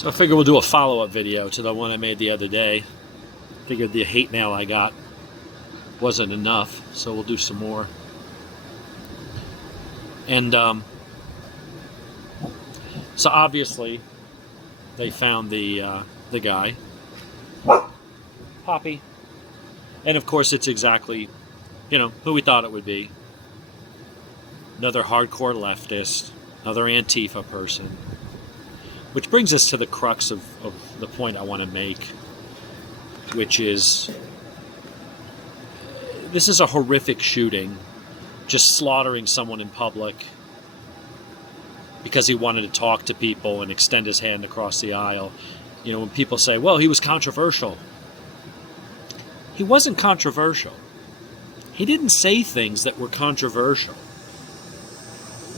So I figured we'll do a follow-up video to the one I made the other day. Figured the hate mail I got wasn't enough, so we'll do some more. And so obviously they found the guy, Poppy, and of course it's exactly, who we thought it would be. Another hardcore leftist, another Antifa person. Which brings us to the crux of the point I want to make, which is this is a horrific shooting, just slaughtering someone in public because he wanted to talk to people and extend his hand across the aisle. When people say, well, he was controversial. He wasn't controversial. He didn't say things that were controversial.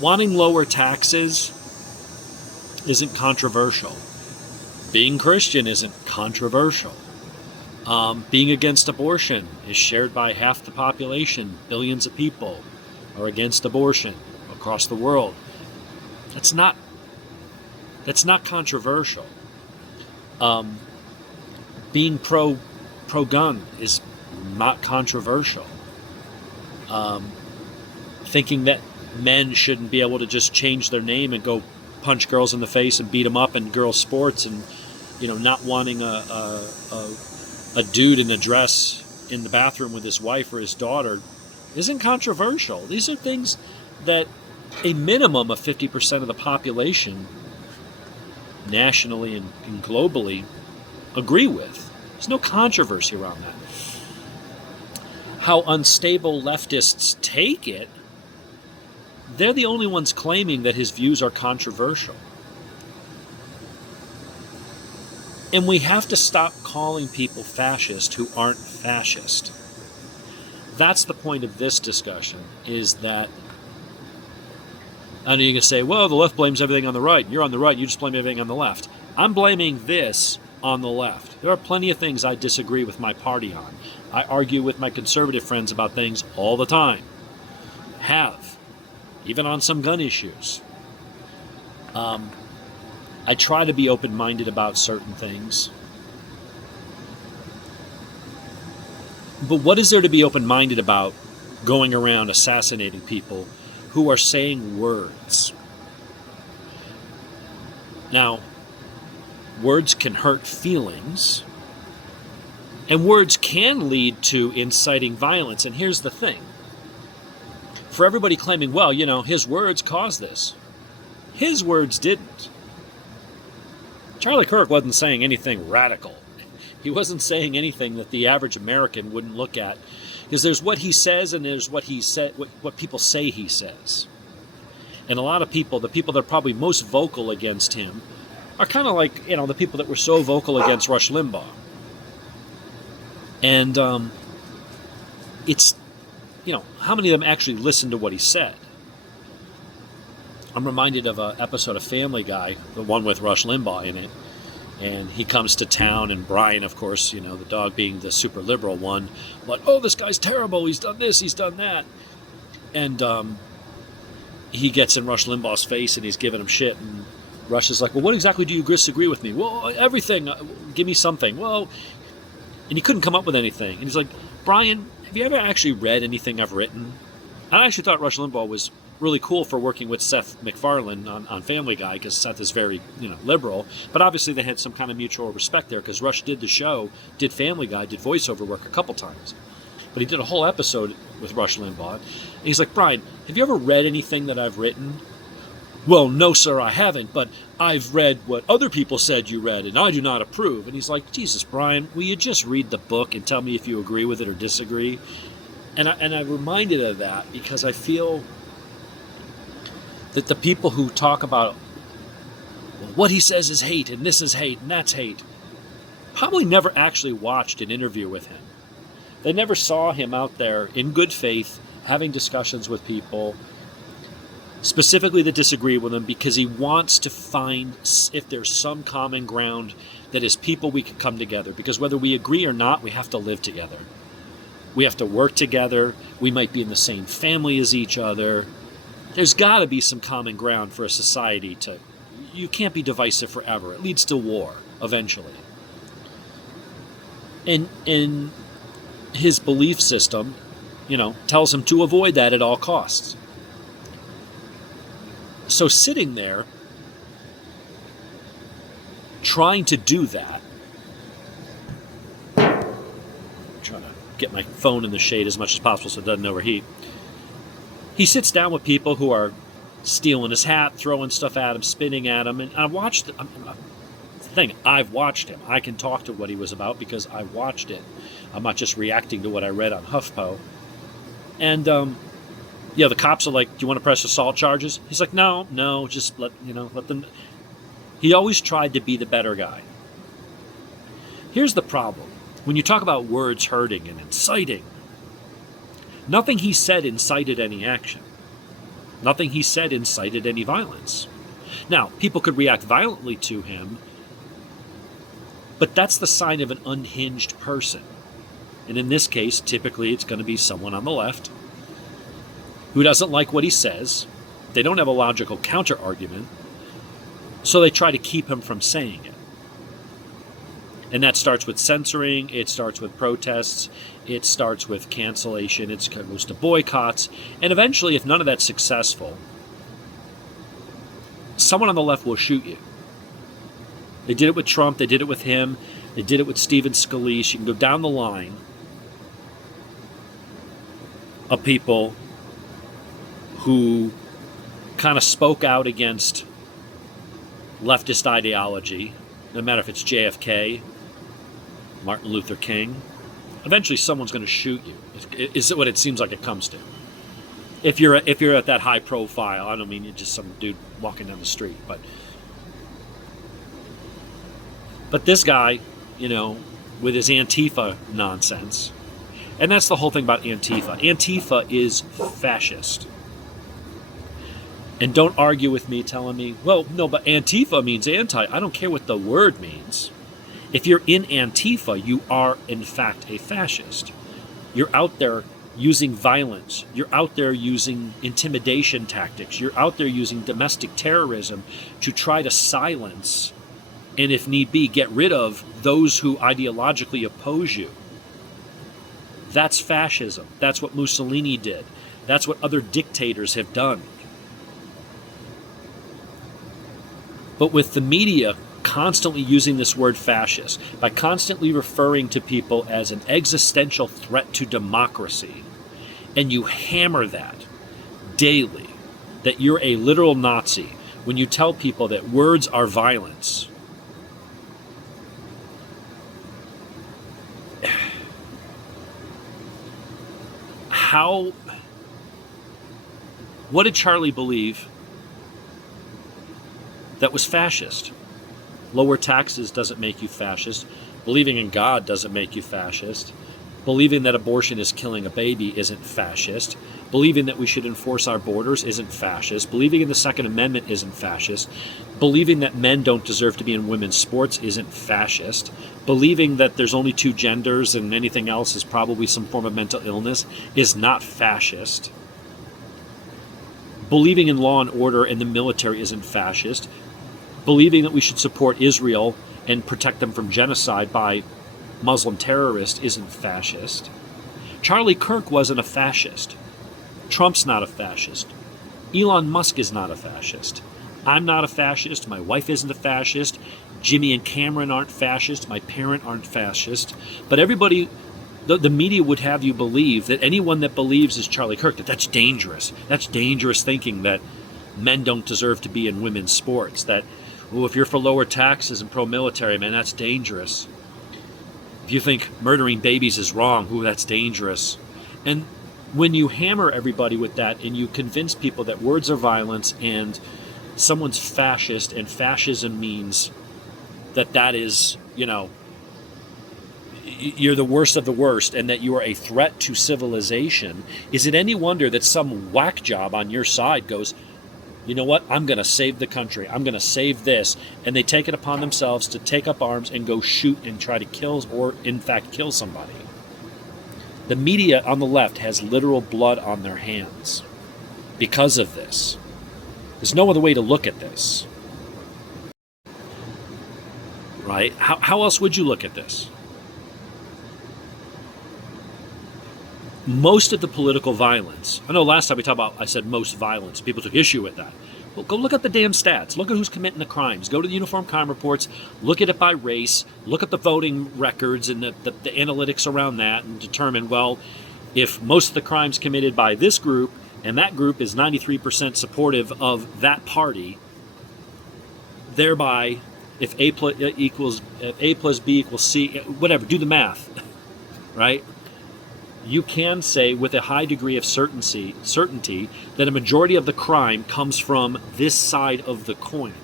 Wanting lower taxes isn't controversial. Being Christian isn't controversial. Being against abortion is shared by half the population. Billions of people are against abortion across the world. That's not controversial. Being pro-gun is not controversial. Thinking that men shouldn't be able to just change their name and go punch girls in the face and beat them up in girls' sports, and not wanting a dude in a dress in the bathroom with his wife or his daughter isn't controversial. These are things that a minimum of 50% of the population nationally and globally agree with. There's no controversy around that. How unstable leftists take it, they're the only ones claiming that his views are controversial. And we have to stop calling people fascist who aren't fascist. That's the point of this discussion, is that, I know you can say, well, the left blames everything on the right. You're on the right, you just blame everything on the left. I'm blaming this on the left. There are plenty of things I disagree with my party on. I argue with my conservative friends about things all the time. Even on some gun issues. I try to be open-minded about certain things. But what is there to be open-minded about going around assassinating people who are saying words? Now, words can hurt feelings, and words can lead to inciting violence. And here's the thing. For everybody claiming, well, his words caused this. His words didn't. Charlie Kirk wasn't saying anything radical. He wasn't saying anything that the average American wouldn't look at. Because there's what he says and there's what people say he says. And a lot of people, the people that are probably most vocal against him, are kind of like, the people that were so vocal against Rush Limbaugh. And it's, how many of them actually listened to what he said? I'm reminded of an episode of Family Guy, the one with Rush Limbaugh in it. And he comes to town, and Brian, of course, the dog being the super liberal one, like, oh, this guy's terrible, he's done this, he's done that. And he gets in Rush Limbaugh's face, and he's giving him shit, and Rush is like, well, what exactly do you disagree with me? Well, everything, give me something. Well, and he couldn't come up with anything. And he's like, Brian, have you ever actually read anything I've written? I actually thought Rush Limbaugh was really cool for working with Seth MacFarlane on Family Guy, because Seth is very, liberal. But obviously they had some kind of mutual respect there, because Rush did the show, did Family Guy, did voiceover work a couple times. But he did a whole episode with Rush Limbaugh. And he's like, Brian, have you ever read anything that I've written? Well, no, sir, I haven't, but I've read what other people said you read, and I do not approve. And he's like, Jesus, Brian, will you just read the book and tell me if you agree with it or disagree? And I'm reminded of that because I feel that the people who talk about, well, what he says is hate, and this is hate, and that's hate, probably never actually watched an interview with him. They never saw him out there in good faith having discussions with people, specifically that disagree with him, because he wants to find if there's some common ground that as people we can come together. Because whether we agree or not, we have to live together. We have to work together. We might be in the same family as each other. There's got to be some common ground for a society to, you can't be divisive forever. It leads to war eventually. And his belief system, tells him to avoid that at all costs. So sitting there, trying to do that, trying to get my phone in the shade as much as possible so it doesn't overheat. He sits down with people who are stealing his hat, throwing stuff at him, spitting at him, and I've watched the thing. I've watched him. I can talk to what he was about because I watched it. I'm not just reacting to what I read on HuffPo. And the cops are like, "Do you want to press assault charges?" He's like, "No, just let them." He always tried to be the better guy. Here's the problem. When you talk about words hurting and inciting, nothing he said incited any action. Nothing he said incited any violence. Now, people could react violently to him, but that's the sign of an unhinged person. And in this case, typically it's going to be someone on the left who doesn't like what he says. They don't have a logical counter-argument, so they try to keep him from saying it. And that starts with censoring, it starts with protests, it starts with cancellation, it goes to boycotts, and eventually, if none of that's successful, someone on the left will shoot you. They did it with Trump, they did it with him, they did it with Stephen Scalise. You can go down the line of people who kind of spoke out against leftist ideology, no matter if it's JFK, Martin Luther King. Eventually someone's going to shoot you, is what it seems like it comes to. If you're at that high profile, I don't mean you're just some dude walking down the street, but this guy, with his Antifa nonsense, and that's the whole thing about Antifa. Antifa is fascist. And don't argue with me telling me, well, no, but Antifa means anti. I don't care what the word means. If you're in Antifa, you are, in fact, a fascist. You're out there using violence. You're out there using intimidation tactics. You're out there using domestic terrorism to try to silence and, if need be, get rid of those who ideologically oppose you. That's fascism. That's what Mussolini did. That's what other dictators have done. But with the media constantly using this word fascist, by constantly referring to people as an existential threat to democracy, and you hammer that daily, that you're a literal Nazi, when you tell people that words are violence, what did Charlie believe that was fascist? Lower taxes doesn't make you fascist. Believing in God doesn't make you fascist. Believing that abortion is killing a baby isn't fascist. Believing that we should enforce our borders isn't fascist. Believing in the Second Amendment isn't fascist. Believing that men don't deserve to be in women's sports isn't fascist. Believing that there's only two genders and anything else is probably some form of mental illness is not fascist. Believing in law and order and the military isn't fascist. Believing that we should support Israel and protect them from genocide by Muslim terrorists isn't fascist. Charlie Kirk wasn't a fascist. Trump's not a fascist. Elon Musk is not a fascist. I'm not a fascist. My wife isn't a fascist. Jimmy and Cameron aren't fascist. My parents aren't fascist. But everybody, the media would have you believe that anyone that believes is Charlie Kirk, that's dangerous. That's dangerous thinking that men don't deserve to be in women's sports. That, if you're for lower taxes and pro-military, man, that's dangerous. If you think murdering babies is wrong, that's dangerous. And when you hammer everybody with that and you convince people that words are violence and someone's fascist and fascism means that is, you're the worst of the worst and that you are a threat to civilization, is it any wonder that some whack job on your side goes, you know what, I'm going to save the country, I'm going to save this, and they take it upon themselves to take up arms and go shoot and try to kill or, in fact, kill somebody. The media on the left has literal blood on their hands because of this. There's no other way to look at this. right? How else would you look at this? Most of the political violence, I know last time I said most violence. People took issue with that. Well, go look at the damn stats. Look at who's committing the crimes. Go to the Uniform Crime Reports. Look at it by race. Look at the voting records and the analytics around that and determine, well, if most of the crimes committed by this group and that group is 93% supportive of that party, thereby, if A plus B equals C, whatever, do the math, right? You can say with a high degree of certainty that a majority of the crime comes from this side of the coin.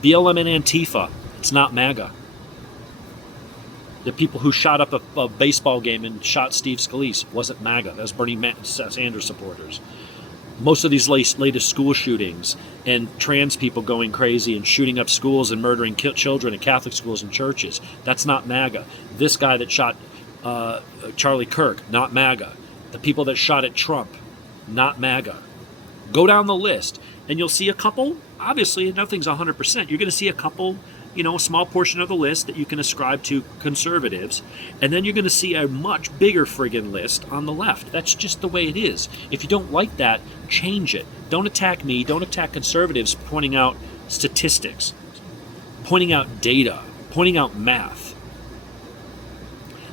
BLM and Antifa, it's not MAGA. The people who shot up a baseball game and shot Steve Scalise wasn't MAGA. That was Bernie Sanders supporters. Most of these latest school shootings and trans people going crazy and shooting up schools and murdering children in Catholic schools and churches, that's not MAGA. This guy that shot Charlie Kirk, not MAGA. The people that shot at Trump, not MAGA. Go down the list and you'll see a couple. Obviously, nothing's 100%. You're going to see a couple, a small portion of the list that you can ascribe to conservatives. And then you're going to see a much bigger friggin' list on the left. That's just the way it is. If you don't like that, change it. Don't attack me. Don't attack conservatives pointing out statistics, pointing out data, pointing out math.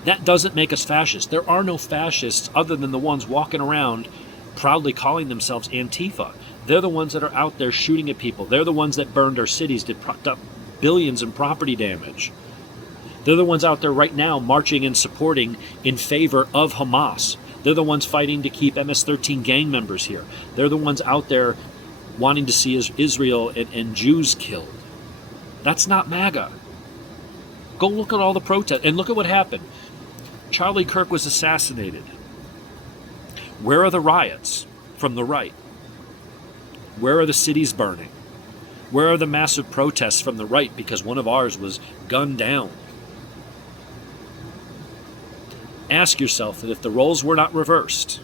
That doesn't make us fascists. There are no fascists other than the ones walking around proudly calling themselves Antifa. They're the ones that are out there shooting at people. They're the ones that burned our cities, did billions in property damage. They're the ones out there right now marching and supporting in favor of Hamas. They're the ones fighting to keep MS-13 gang members here. They're the ones out there wanting to see Israel and Jews killed. That's not MAGA. Go look at all the protests and look at what happened. Charlie Kirk was assassinated. Where are the riots from the right? Where are the cities burning? Where are the massive protests from the right because one of ours was gunned down? Ask yourself that if the roles were not reversed,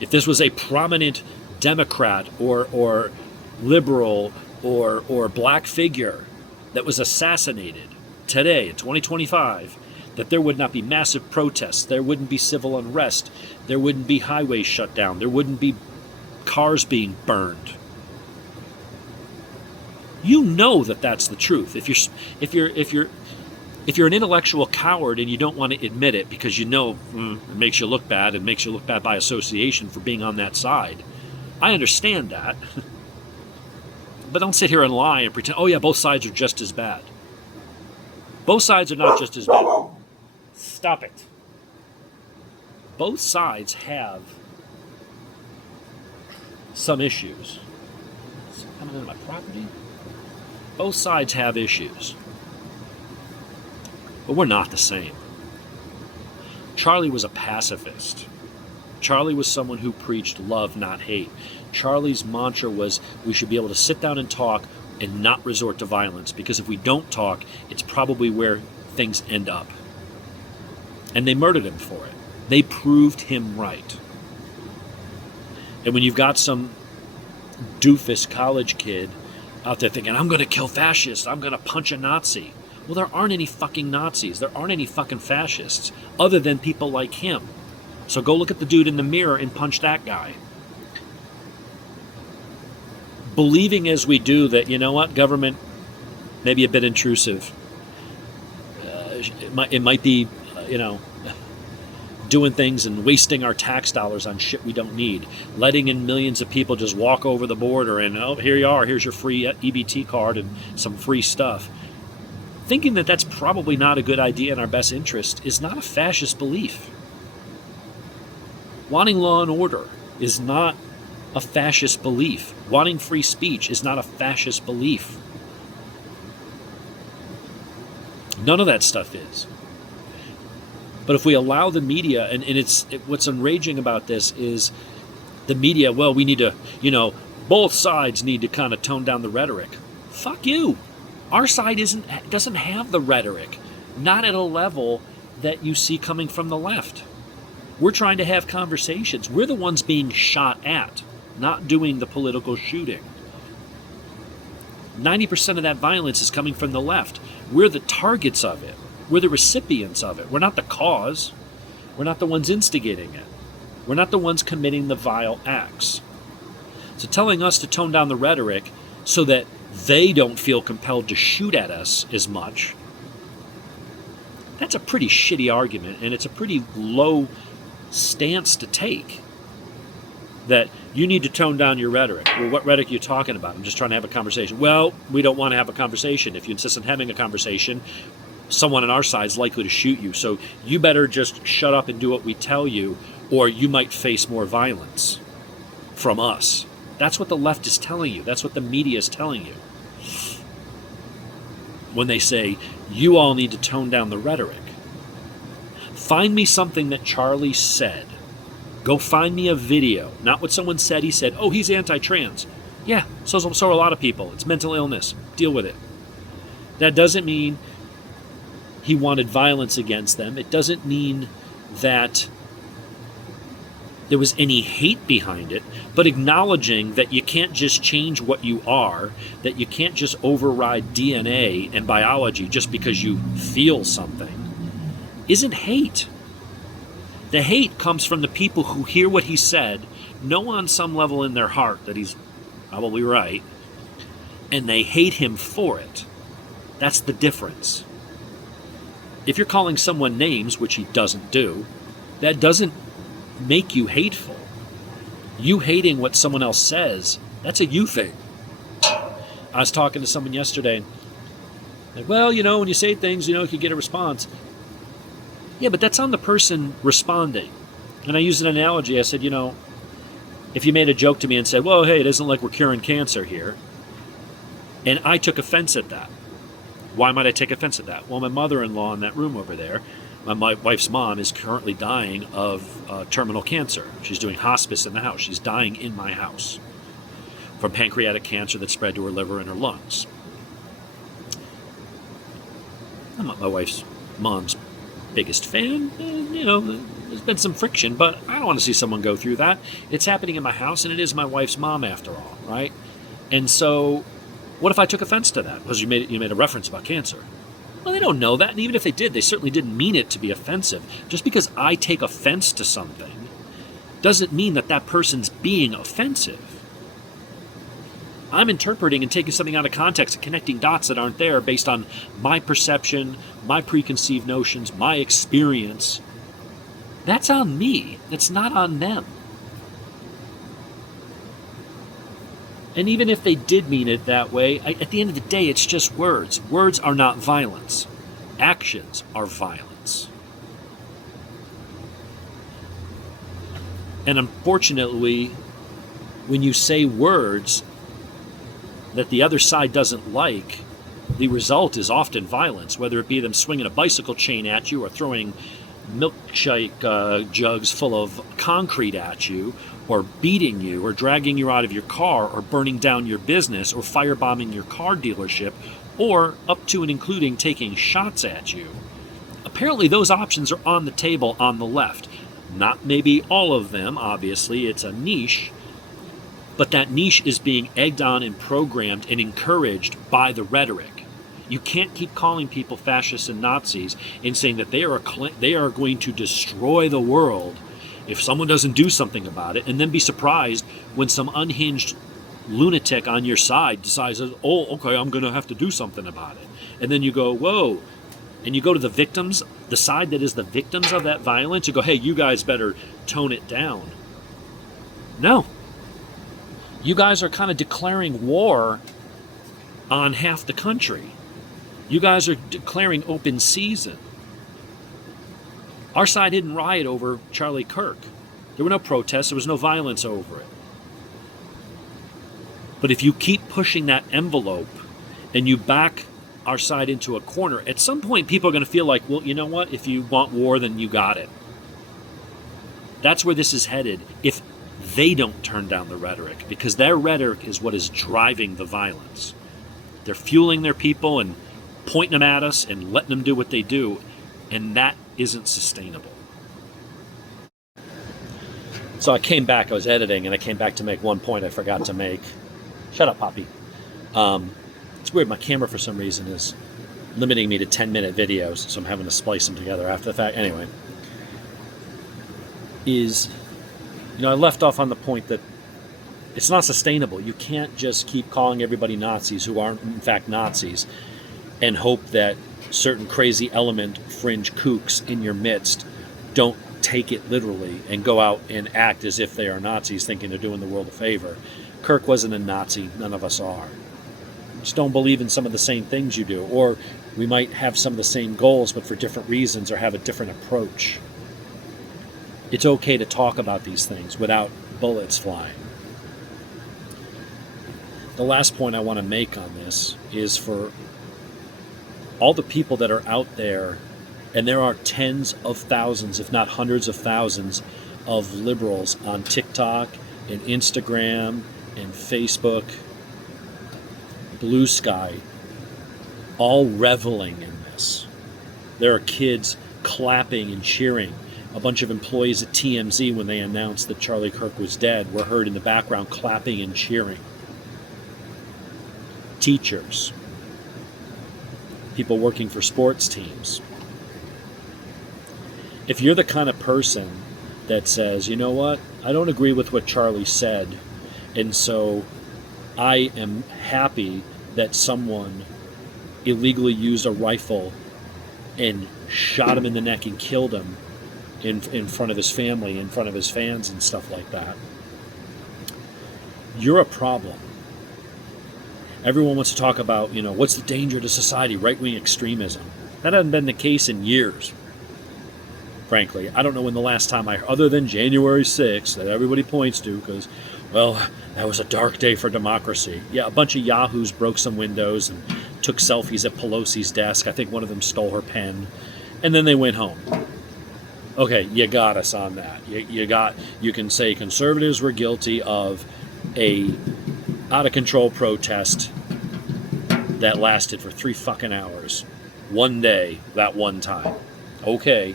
if this was a prominent Democrat or liberal or black figure that was assassinated today in 2025, that there would not be massive protests, there wouldn't be civil unrest, there wouldn't be highways shut down, there wouldn't be cars being burned. You know that that's the truth. If you're an intellectual coward and you don't want to admit it because it makes you look bad and makes you look bad by association for being on that side, I understand that. But don't sit here and lie and pretend, oh yeah, both sides are just as bad. Both sides are not just as bad. Stop it. Both sides have some issues. Is it coming into my property? Both sides have issues. But we're not the same. Charlie was a pacifist. Charlie was someone who preached love, not hate. Charlie's mantra was we should be able to sit down and talk and not resort to violence, because if we don't talk, it's probably where things end up. And they murdered him for it. They proved him right. And when you've got some doofus college kid out there thinking, I'm going to kill fascists, I'm going to punch a Nazi. Well, there aren't any fucking Nazis. There aren't any fucking fascists other than people like him. So go look at the dude in the mirror and punch that guy. Believing as we do that, government may be a bit intrusive. It might be, doing things and wasting our tax dollars on shit we don't need. Letting in millions of people just walk over the border and, oh, here you are, here's your free EBT card and some free stuff. Thinking that that's probably not a good idea in our best interest is not a fascist belief. Wanting law and order is not a fascist belief. Wanting free speech is not a fascist belief. None of that stuff is. But if we allow the media, and what's enraging about this is the media, well, we need to, both sides need to kind of tone down the rhetoric. Fuck you. Our side doesn't have the rhetoric, not at a level that you see coming from the left. We're trying to have conversations. We're the ones being shot at, not doing the political shooting. 90% of that violence is coming from the left. We're the targets of it. We're the recipients of it. We're not the cause. We're not the ones instigating it. We're not the ones committing the vile acts. So telling us to tone down the rhetoric so that they don't feel compelled to shoot at us as much, that's a pretty shitty argument, and it's a pretty low stance to take. That you need to tone down your rhetoric. Well, what rhetoric are you talking about? I'm just trying to have a conversation. Well, we don't want to have a conversation. If you insist on having a conversation, someone on our side is likely to shoot you. So you better just shut up and do what we tell you, or you might face more violence from us. That's what the left is telling you. That's what the media is telling you. When they say, you all need to tone down the rhetoric. Find me something that Charlie said. Go find me a video. Not what someone said. He said, oh, he's anti-trans. Yeah, so are a lot of people. It's mental illness. Deal with it. That doesn't mean he wanted violence against them. It doesn't mean that there was any hate behind it, but acknowledging that you can't just change what you are, that you can't just override DNA and biology just because you feel something, isn't hate. The hate comes from the people who hear what he said, know on some level in their heart that he's probably right, and they hate him for it. That's the difference. If you're calling someone names, which he doesn't do, that doesn't make you hateful. You hating what someone else says, that's a you thing. I was talking to someone yesterday, like, well, when you say things, you can get a response. Yeah, but that's on the person responding. And I used an analogy. I said, if you made a joke to me and said, well, hey, it isn't like we're curing cancer here, and I took offense at that. Why might I take offense at that? Well, my mother-in-law in that room over there, my wife's mom, is currently dying of terminal cancer. She's doing hospice in the house. She's dying in my house from pancreatic cancer that spread to her liver and her lungs. I'm not my wife's mom's biggest fan. There's been some friction, but I don't want to see someone go through that. It's happening in my house, and it is my wife's mom after all, right? And so what if I took offense to that? Because you made a reference about cancer. Well, they don't know that, and even if they did, they certainly didn't mean it to be offensive. Just because I take offense to something doesn't mean that that person's being offensive. I'm interpreting and taking something out of context and connecting dots that aren't there based on my perception, my preconceived notions, my experience. That's on me. That's not on them. And even if they did mean it that way, at the end of the day, it's just words. Words are not violence. Actions are violence. And unfortunately, when you say words that the other side doesn't like, the result is often violence, whether it be them swinging a bicycle chain at you or throwing milkshake jugs full of concrete at you, or beating you, or dragging you out of your car, or burning down your business, or firebombing your car dealership, or up to and including taking shots at you. Apparently those options are on the table on the left. Not maybe all of them, obviously, it's a niche, but that niche is being egged on and programmed and encouraged by the rhetoric. You can't keep calling people fascists and Nazis and saying that they are going to destroy the world if someone doesn't do something about it, and then be surprised when some unhinged lunatic on your side decides, oh, okay, I'm going to have to do something about it. And then you go, whoa. And you go to the victims, the side that is the victims of that violence, you go, hey, you guys better tone it down. No. You guys are kind of declaring war on half the country. You guys are declaring open season. Our side didn't riot over Charlie Kirk. There were no protests. There was no violence over it. But if you keep pushing that envelope and you back our side into a corner, at some point people are going to feel like, well, you know what? If you want war, then you got it. That's where this is headed if they don't turn down the rhetoric, because their rhetoric is what is driving the violence. They're fueling their people and pointing them at us and letting them do what they do, and that isn't sustainable. So I came back, I was editing, and I came back to make one point I forgot to make. Shut up, Poppy. It's weird, my camera for some reason is limiting me to 10-minute videos, so I'm having to splice them together after the fact. Anyway, I left off on the point that it's not sustainable. You can't just keep calling everybody Nazis who aren't in fact Nazis and hope that certain crazy element fringe kooks in your midst don't take it literally and go out and act as if they are Nazis thinking they're doing the world a favor. Kirk wasn't a Nazi. None of us are. Just don't believe in some of the same things you do. Or we might have some of the same goals, but for different reasons, or have a different approach. It's okay to talk about these things without bullets flying. The last point I want to make on this is for all the people that are out there, and there are tens of thousands, if not hundreds of thousands, of liberals on TikTok and Instagram and Facebook, Blue Sky, all reveling in this. There are kids clapping and cheering. A bunch of employees at TMZ, when they announced that Charlie Kirk was dead, were heard in the background clapping and cheering. Teachers, people working for sports teams. If you're the kind of person that says, you know what, I don't agree with what Charlie said, and so I am happy that someone illegally used a rifle and shot him in the neck and killed him in front of his family, in front of his fans and stuff like that, you're a problem. Everyone wants to talk about, what's the danger to society, right-wing extremism. That hasn't been the case in years, frankly. I don't know when the last time other than January 6th, that everybody points to, because, well, that was a dark day for democracy. Yeah, a bunch of yahoos broke some windows and took selfies at Pelosi's desk. I think one of them stole her pen. And then they went home. Okay, you got us on that. You can say conservatives were guilty of a out-of-control protest that lasted for 3 fucking hours. One day, that one time. Okay.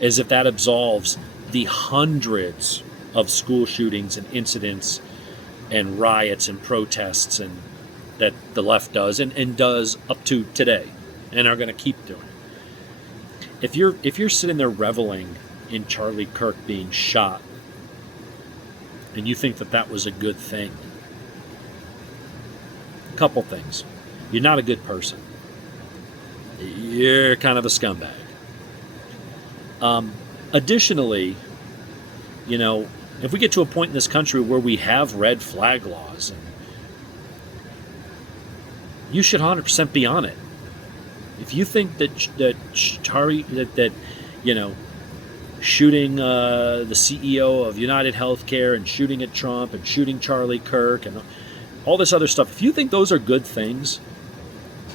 As if that absolves the hundreds of school shootings and incidents and riots and protests and that the left does and does up to today and are going to keep doing. If you're sitting there reveling in Charlie Kirk being shot and you think that was a good thing, a couple things. You're not a good person. You're kind of a scumbag. Additionally, if we get to a point in this country where we have red flag laws, you should 100% be on it. If you think that Charlie, shooting the CEO of United Healthcare and shooting at Trump and shooting Charlie Kirk and all this other stuff, if you think those are good things,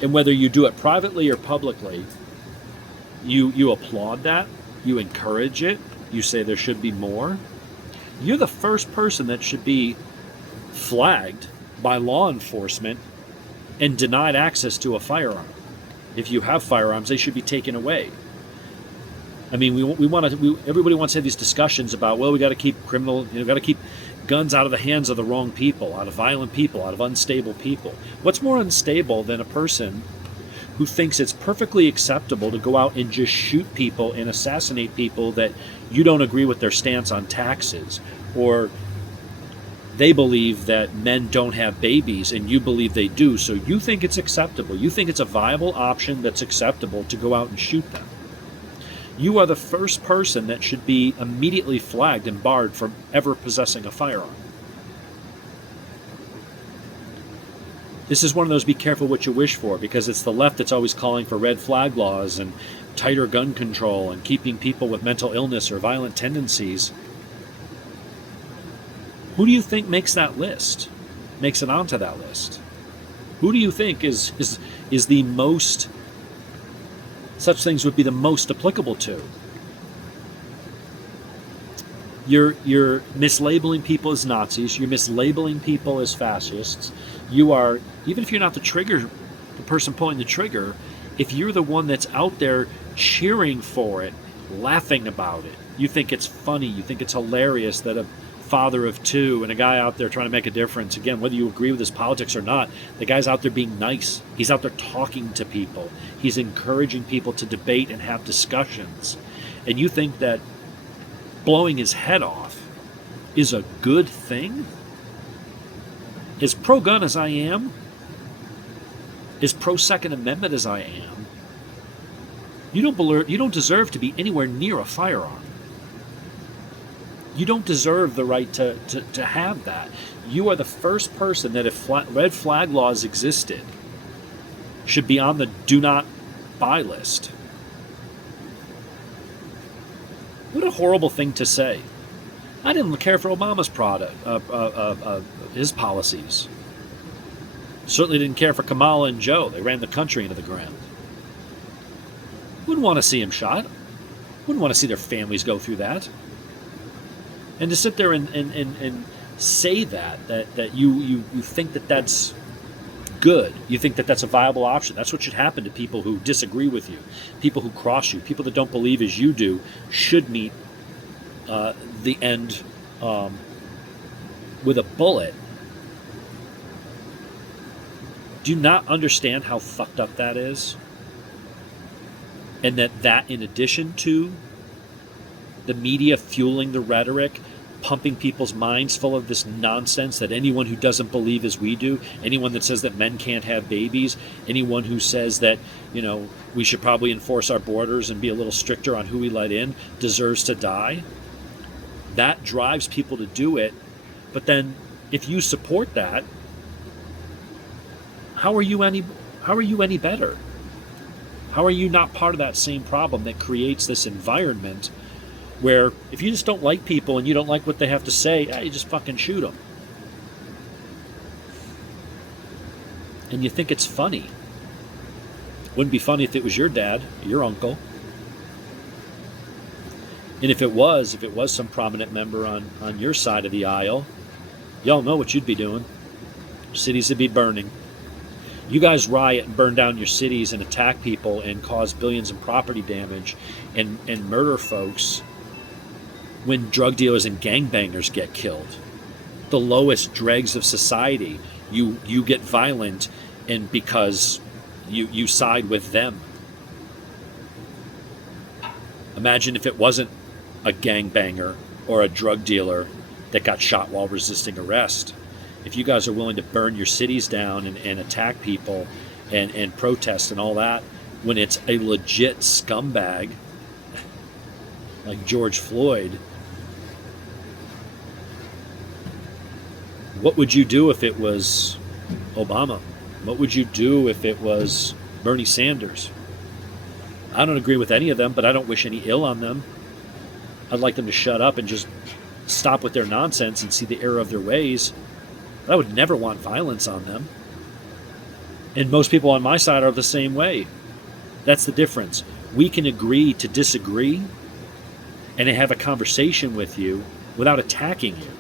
and whether you do it privately or publicly, you applaud that, you encourage it, you say there should be more, you're the first person that should be flagged by law enforcement and denied access to a firearm. If you have firearms, they should be taken away. I mean, everybody wants to have these discussions about, well, we got to keep got to keep guns out of the hands of the wrong people, out of violent people, out of unstable people. What's more unstable than a person who thinks it's perfectly acceptable to go out and just shoot people and assassinate people that you don't agree with their stance on taxes, or they believe that men don't have babies and you believe they do, so you think it's acceptable. You think it's a viable option that's acceptable to go out and shoot them. You are the first person that should be immediately flagged and barred from ever possessing a firearm. This is one of those be careful what you wish for, because it's the left that's always calling for red flag laws and tighter gun control and keeping people with mental illness or violent tendencies. Who do you think makes that list? Makes it onto that list? Who do you think is the most, such things would be the most applicable to? You're mislabeling people as Nazis. You're mislabeling people as fascists. You are, even if you're not the person pulling the trigger, if you're the one that's out there cheering for it, laughing about it, you think it's funny, you think it's hilarious that a father of two and a guy out there trying to make a difference. Again, whether you agree with his politics or not, the guy's out there being nice. He's out there talking to people. He's encouraging people to debate and have discussions. And you think that blowing his head off is a good thing? As pro-gun as I am, as pro-Second Amendment as I am, you don't deserve to be anywhere near a firearm. You don't deserve the right to have that. You are the first person that, if red flag laws existed, should be on the do not buy list. What a horrible thing to say. I didn't care for Obama's his policies. Certainly didn't care for Kamala and Joe. They ran the country into the ground. Wouldn't want to see him shot. Wouldn't want to see their families go through that. And to sit there and say that you think that that's good, you think that that's a viable option, that's what should happen to people who disagree with you, people who cross you, people that don't believe as you do, should meet the end with a bullet. Do you not understand how fucked up that is? And that in addition to the media fueling the rhetoric, pumping people's minds full of this nonsense that anyone who doesn't believe as we do, anyone that says that men can't have babies, anyone who says that, we should probably enforce our borders and be a little stricter on who we let in, deserves to die. That drives people to do it. But then if you support that, how are you any better? How are you not part of that same problem that creates this environment where if you just don't like people and you don't like what they have to say, you just fucking shoot them? And you think it's funny. Wouldn't be funny if it was your dad, your uncle. And if it was some prominent member on your side of the aisle, y'all know what you'd be doing. Cities would be burning. You guys riot and burn down your cities and attack people and cause billions in property damage and murder folks when drug dealers and gangbangers get killed. The lowest dregs of society, you get violent, and because you side with them. Imagine if it wasn't a gangbanger or a drug dealer that got shot while resisting arrest. If you guys are willing to burn your cities down and attack people and protest and all that, when it's a legit scumbag like George Floyd, what would you do if it was Obama? What would you do if it was Bernie Sanders? I don't agree with any of them, but I don't wish any ill on them. I'd like them to shut up and just stop with their nonsense and see the error of their ways. But I would never want violence on them. And most people on my side are the same way. That's the difference. We can agree to disagree and have a conversation with you without attacking you.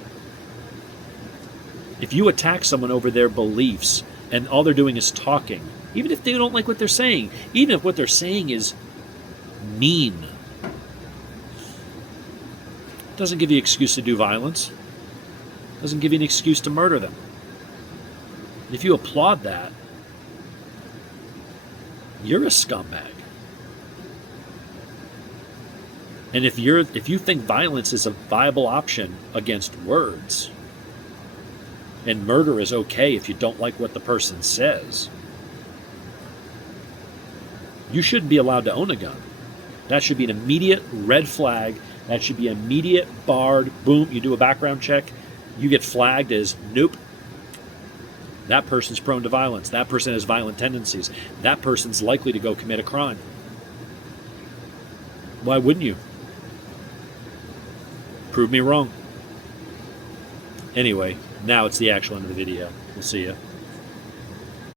If you attack someone over their beliefs and all they're doing is talking, even if they don't like what they're saying, even if what they're saying is mean, it doesn't give you an excuse to do violence. It doesn't give you an excuse to murder them. If you applaud that, you're a scumbag. And if you think violence is a viable option against words, and murder is okay if you don't like what the person says, you shouldn't be allowed to own a gun. That should be an immediate red flag. That should be immediate barred. Boom, you do a background check. You get flagged as nope. That person's prone to violence. That person has violent tendencies. That person's likely to go commit a crime. Why wouldn't you? Prove me wrong. Anyway, now it's the actual end of the video. We'll see you.